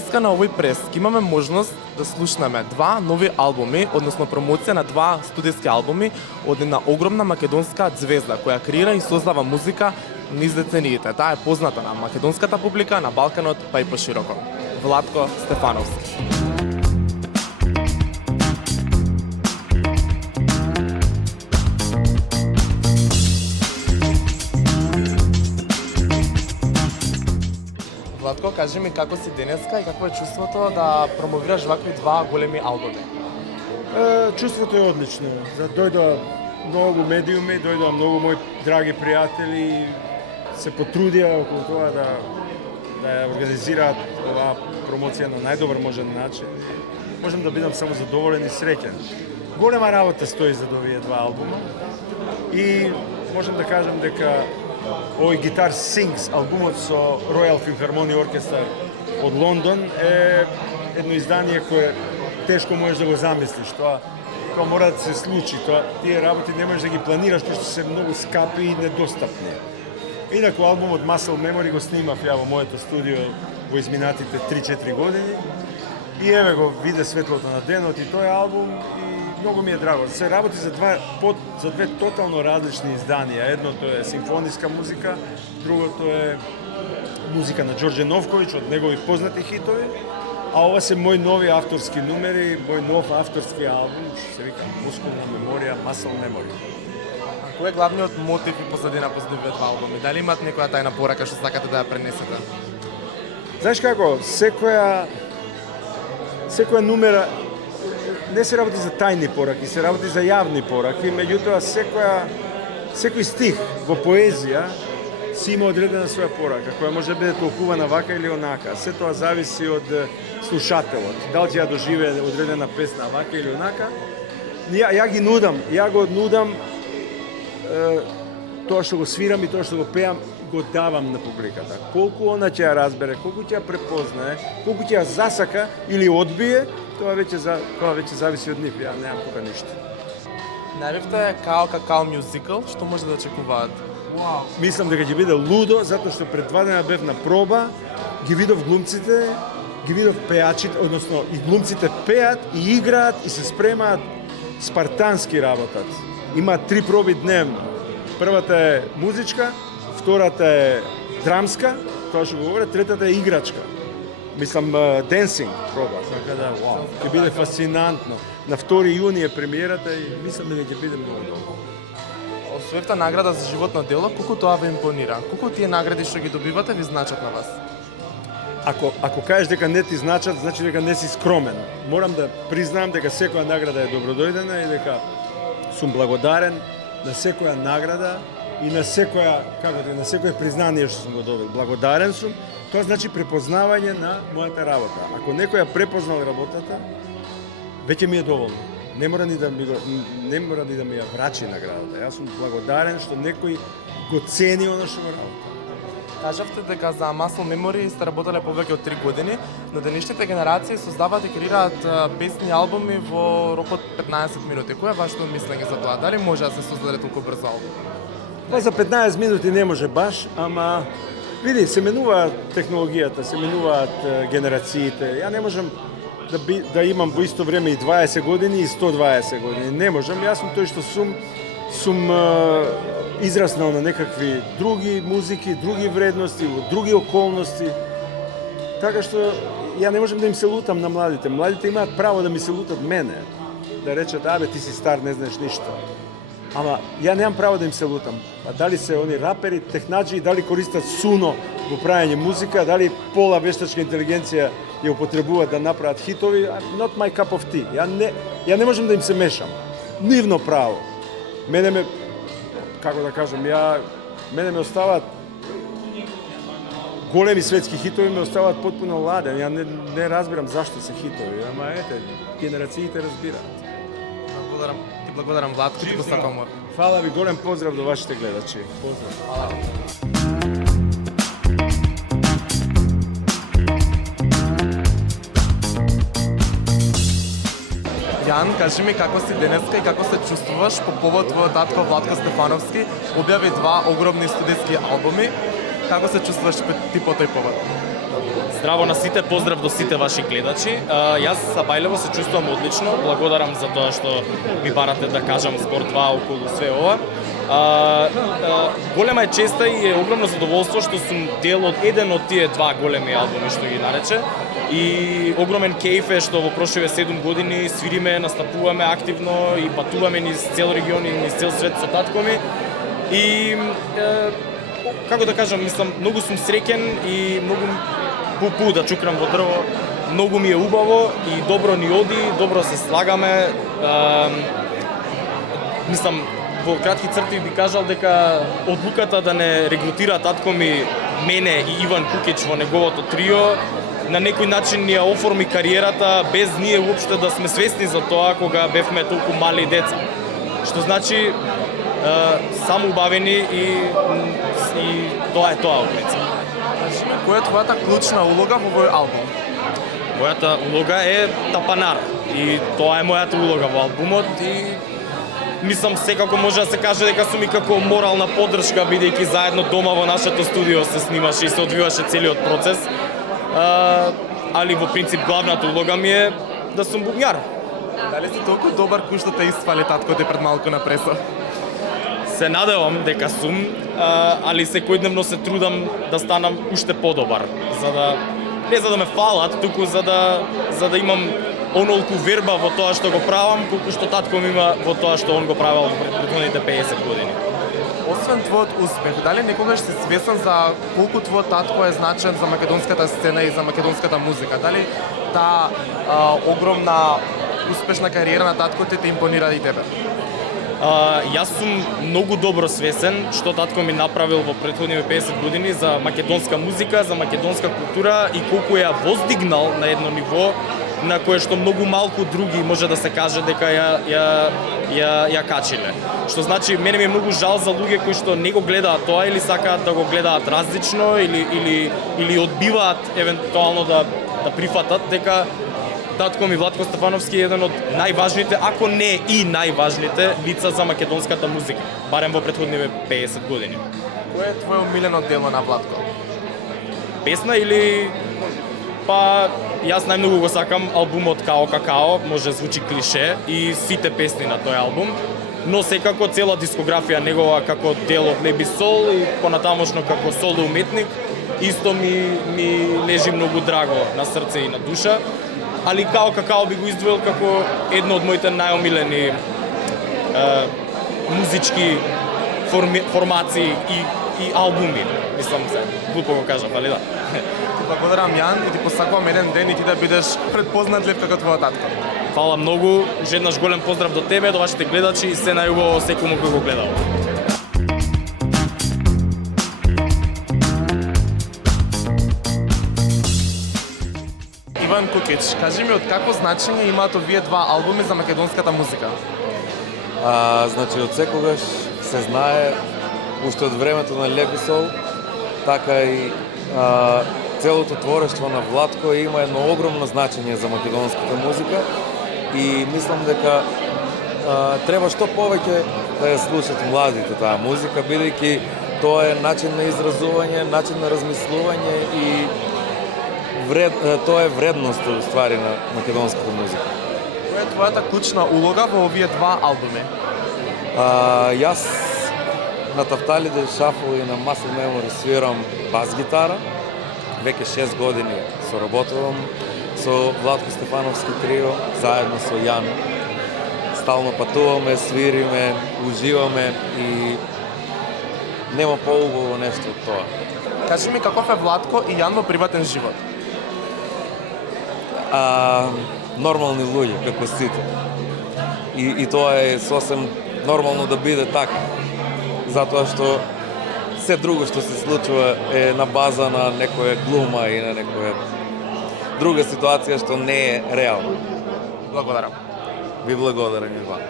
Денеска на овој прес имаме можност да слушнеме два нови албуми, односно промоција на два студиски албуми од една огромна македонска звезда која креира и создава музика низ децениите. Таа е позната на македонската публика, на Балканот, па и пошироко. Владко Стефановски. Владко, кажи ми како си денеска и какво е чувството да промовираш вакви два големи албуми? Чувството е одлично. Дојдоа многу медиуми, дојдоа многу мои драги пријатели, се потрудија околу тоа да ја организираат оваа промоција на најдобар можен начин. Можам да бидам само задоволен и среќен. Голема работа стои за овие два албума и можам да кажам дека овој Guitar Sings, албумот со Royal Philharmonic Orchestra од Лондон е едно издание кое тешко можеш да го замислиш. Тоа мора да се случи. Тие работи не можеш да ги планираш, пошто се многу скапи и недостапни. Инаку албумот Muscle Memory го снимав ја во моето студио во изминатите 3-4 години и еве го виде светлото на денот и тој албум и многу ми е драго. Се работи за две тотално различни изданија. Едното е симфониска музика, другото е музика на Ѓорѓе Новковиќ од негови познати хитови, а ова се мои нови авторски numери, мој нов авторски албум, што се вика Мускулна меморија, Muscle Memory. Кој е главниот мотив и позадина по овие два албуми? Дали имаат некоја тајна порака што сакате да ја пренесете? Знаеш како, секоја секоја numера не се работи за тајни пораки, се работи за јавни пораки, меѓутоа секој стих во поезија си има одредена своја порака, која може да биде толкувана вака или онака. Се тоа зависи од слушателот. Дали ќе ја доживее одредена песна вака или онака. Ја го нудам тоа што го свирам и тоа што го пеам, го давам на публиката. Колку она ќе ја разбере, колку ќе ја препознае, колку ќе ја засака или одбие, тоа веќе зависи од нив. Ја немам тука ништо. Најавивте Какао мюзикл, што може да очекуваат? Мислам дека ќе биде лудо, затоа што пред 2 дена бев на проба, ги видов глумците, ги видов пеачите, односно и глумците пеат и играат и се спремаат спартански работат. Има 3 проби дневно. Првата е музичка, втората е драмска, тоа што говоря, третата е играчка. Мислам, денсинг проба, така да, ќе биде фасцинантно. На 2 јуни е премиерата и мислам дека ќе биде многу добро. Освоевте награда за животно дело, колку тоа ве импонира? Колку тие награди што ги добивате ви значат на вас? Ако кажеш дека не ти значат, значи дека не си скромен. Морам да признаам дека секоја награда е добродојдена и дека сум благодарен на секоја награда и на секој признание што сум го добил. Благодарен сум. Тоа значи препознавање на мојата работа. Ако некој ја препознал работата, веќе ми е доволно. Не мора ни да ми ја врачи наградата. Јас сум благодарен што некој го цени оно што го работи. Кажавте дека за Muscle Memory сте работеле повеќе од 3 години, но денешните генерации создаваат и креираат песни и албуми во рок од 15 минути. Кој е вашето мислење за тоа? Дали може да се создаде толку брзо албум? За 15 минути не може баш, ама види, се менува технологијата, се менуваат генерациите. Ја не можам да имам во исто време и 20 години и 120 години. Не можам, јас сум тој што сум израснал на некакви други музики, други вредности, во други околности. Така што ја не можам да им се лутам на младите. Младите имаат право да ми се лутат мене. Да речат, абе, ти си стар, не знаеш ништо. Ама ја немам право да им се лутам. А дали се они рапери, технаџи, дали користат суно во правење музика, дали пола вештачка интелигенција ја употребуваат да направат хитови, not my cup of tea. Ја не можам да им се мешам. Нивно право. Мене ме оставаат големи светски хитови, ме оставаат потпуно ладен. Ја не разбирам зашто се хитови, ама ете, генерациите разбираат. Ти благодарам, Владко, ти посакам мор. Фала ви, голем поздрав до вашите гледачи. Поздрав. Фала. Јан, кажи ми како си денеска и како се чувствуваш по повод твојот татко Владко Стефановски објави два огромни студиски албуми. Како се чувствуваш ти по тој повод? Здраво на сите, поздрав до сите ваши гледачи. Јас за Бајлево се чувствувам одлично. Благодарам за тоа што ми барате да кажам збор два околу све ова. Голема е честа и е огромно задоволство што сум дел од еден од тие два големи албуми што ги нарече. И огромен кејф е што во прошливе 7 години свириме, настапуваме активно и патуваме низ цел регион и низ цел свет со татко ми. И како да кажам, мислам, многу сум среќен и многу пу да чукрам во дрво. Многу ми е убаво и добро ни оди, добро се слагаме. Мислам, во кратки црти би кажал дека одлуката да не регрутира татко ми мене и Иван Кукич во неговото трио на некој начин ни ја оформи кариерата без ние уопште да сме свесни за тоа кога бевме толку мали деца. Што значи само убавени и тоа е тоа од принцип. Која е твојата клучна улога во овој албум? Мојата улога е тапанар и тоа е мојата улога во албумот и мислам секако може да се каже дека сум и како морална поддршка бидејќи заедно дома во нашето студио се снимаше и се одвиваше целиот процес. Али во принцип главната улога ми е да сум бубњар. Дали си толку добар кој што те испали татко те пред малку на преса? Се надевам дека сум, али секојдневно се трудам да станам уште подобар, не за да ме фалат, туку за да имам онолку верба во тоа што го правам, колку што татко ми има во тоа што он го правел во претходните 50 години. Освен твојот успех, дали некогаш си свесен за колку твојот татко е значен за македонската сцена и за македонската музика? Дали таа огромна успешна кариера на татко те импонира и тебе? Јас сум многу добро свесен што татко ми направил во претходните 50 години за македонска музика, за македонска култура и колку ја воздигнал на едно ниво на кое што многу малку други може да се каже дека ја качиле. Што значи мене ми е многу жал за луѓе кои што не го гледаат тоа или сакаат да го гледаат различно или одбиваат евентуално да прифатат дека татко ми Владко Стефановски е еден од најважните, ако не и најважните лица за македонската музика, барем во претходните 50 години. Кој е твојо омилено дело на Владко? Песна или па јас најмногу го сакам албумот Као Какао, може звучи клише и сите песни на тој албум, но секако цела дискографија негова како дел од Леби Сол и понатамошно како соло уметник исто ми лежи многу драго на срце и на душа. Али Као Какао би го издвоил како едно од моите најомилени музички формации и албуми. Мислам се, глупо го кажам, али да? Ти благодарам, Јан, и ти посакувам еден ден и ти да бидеш предпознатлив како твојот татко. Фала многу, еднаш голем поздрав до тебе, до вашите гледачи и се најубаво секому кој го гледал. Иван Кукич, кажи ми од какво значење имаат овие два албуми за македонската музика? Значи, од секогаш се знае, уште од времето на Лебисол, така и целото творештво на Владко има едно огромно значење за македонската музика и мислам дека треба што повеќе да ја слушат младите таа музика, бидејќи тоа е начин на изразување, начин на размислување и тоа е вредност од ствари на македонската музика. Која е твојата клучна улога во овие два албуми? Јас на Тафталиде Шафл и на Muscle Memory свирам бас гитара. Веќе 6 години соработувам со Владко Стефановски трио, заедно со Јан. Стално патуваме, свириме, уживаме и нема поубаво нешто од тоа. Кажи ми каков е Владко и Јан во приватен живот? Нормални луѓе, како сите. И тоа е сосем нормално да биде така. Затоа што се друго што се случува е на база на некоја глума и на некоја друга ситуација што не е реална. Благодарам. Ви благодарам и вам.